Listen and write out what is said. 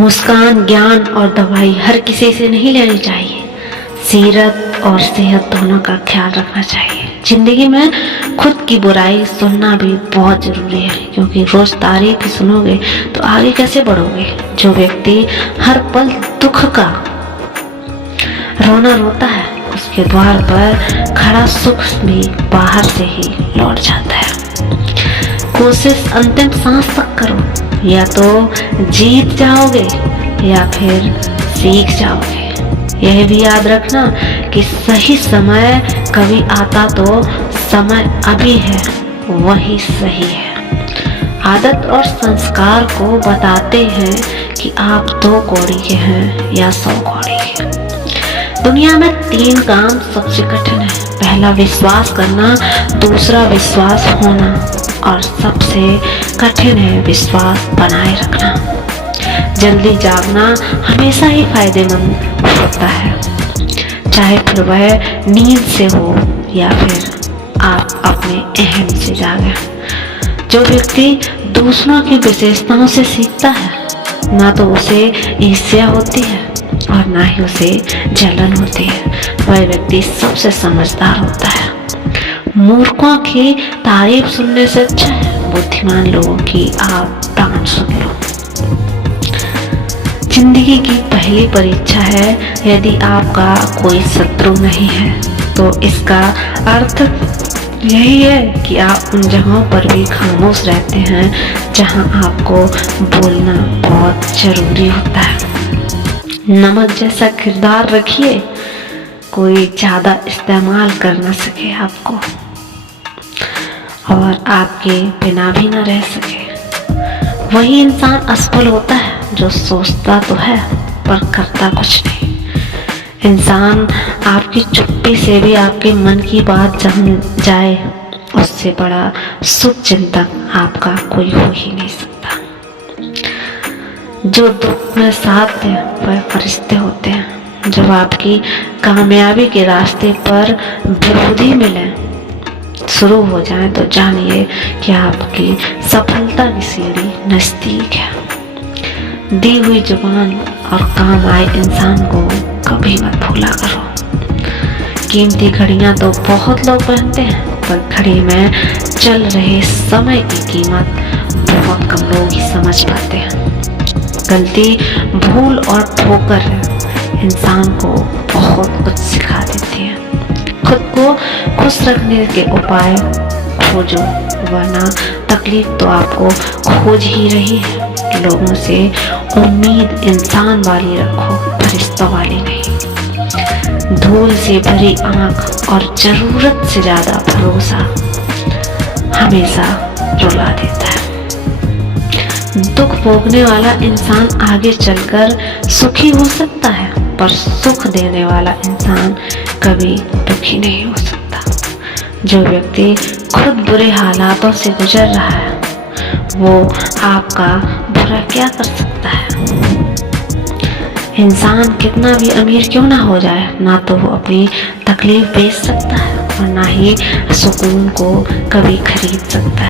मुस्कान, ज्ञान और दवाई हर किसी से नहीं लेनी चाहिए। सीरत और सेहत दोनों का ख्याल रखना चाहिए। जिंदगी में खुद की बुराई सुनना भी बहुत जरूरी है, क्योंकि रोज तारीफ ही सुनोगे तो आगे कैसे बढ़ोगे। जो व्यक्ति हर पल दुख का रोना रोता है, उसके द्वार पर खड़ा सुख भी बाहर से ही लौट जाता है। कोशिश अंतिम सांस तक करो, या तो जीत जाओगे या फिर सीख जाओगे। यह भी याद रखना कि सही समय कभी आता तो समय अभी है, वही सही है। आदत और संस्कार को बताते हैं कि आप 2 कौड़ी के हैं या 100 कौड़ी के। दुनिया में 3 काम सबसे कठिन है। पहला विश्वास करना, दूसरा विश्वास होना, और सबसे कठिन है विश्वास बनाए रखना। जल्दी जागना हमेशा ही फायदेमंद होता है, चाहे फिर वह नींद से हो या फिर आप अपने अहम से जागे। जो व्यक्ति दूसरों की विशेषताओं से सीखता है, ना तो उसे ईर्ष्या होती है और ना ही उसे जलन होती है, वह व्यक्ति सबसे समझदार होता है। मूर्खों की तारीफ सुनने से अच्छा है बुद्धिमान लोगों की आप डांट सुन लो। जिंदगी की पहली परीक्षा है। यदि आपका कोई शत्रु नहीं है तो इसका अर्थ यही है कि आप उन जगहों पर भी खामोश रहते हैं जहां आपको बोलना बहुत जरूरी होता है। नमक जैसा किरदार रखिए, कोई ज्यादा इस्तेमाल कर न सके आपको और आपके बिना भी न रह सके। वही इंसान असफल होता है जो सोचता तो है पर करता कुछ नहीं। इंसान आपकी चुप्पी से भी आपके मन की बात जान जाए, उससे बड़ा शुभ चिंतक आपका कोई हो ही नहीं सकता। जो दुख में साथ दे वह फरिश्ते होते हैं। जब आपकी कामयाबी के रास्ते पर विरोधी मिले शुरू हो जाए तो जानिए कि आपकी सफलता की सीढ़ी नजदीक है। दी हुई जुबान और काम आए इंसान को कभी मत भूला करो। कीमती घड़ियां तो बहुत लोग पहनते हैं, पर घड़ी में चल रहे समय की कीमत बहुत कम लोग ही समझ पाते हैं। गलती, भूल और ठोकर इंसान को बहुत कुछ सिखा देती है। खुद को खुश रखने के उपाय खोजो, वरना तकलीफ तो आपको खोज ही रही है। लोगों से उम्मीद इंसान वाली रखो, फरिश्तों वाली नहीं। धूल से भरी आंख और जरूरत से ज्यादा भरोसा हमेशा रुला देता है। दुख भोगने वाला इंसान आगे चलकर सुखी हो सकता है, पर सुख देने वाला इंसान कभी दुखी नहीं हो सकता। जो व्यक्ति खुद बुरे हालातों से गुजर रहा है, वो आपका बुरा क्या कर सकता है। इंसान कितना भी अमीर क्यों ना हो जाए, ना तो वो अपनी तकलीफ बेच सकता है और ना ही सुकून को कभी खरीद सकता है।